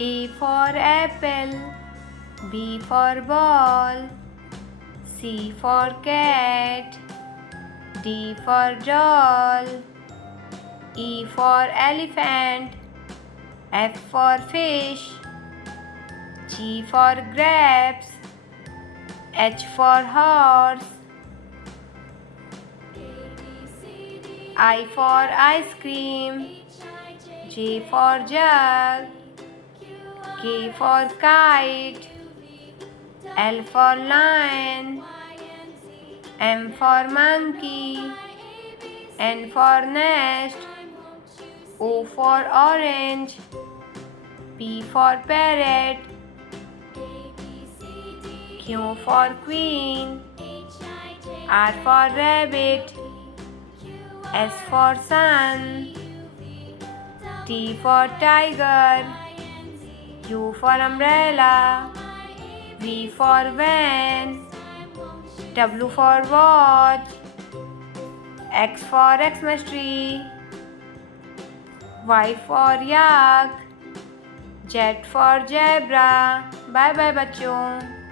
A for apple, B for ball, C for cat, D for doll, E for elephant, F for fish, G for grapes, H for horse, I for ice cream, J for jug, K for kite, L for lion, M for monkey, N for nest, O for orange, P for parrot, Q for queen, R for rabbit, S for sun, T for tiger, U for umbrella, V for van, W for watch, X for Xmas tree, Y for yak, Z for zebra. Bye bye बच्चों।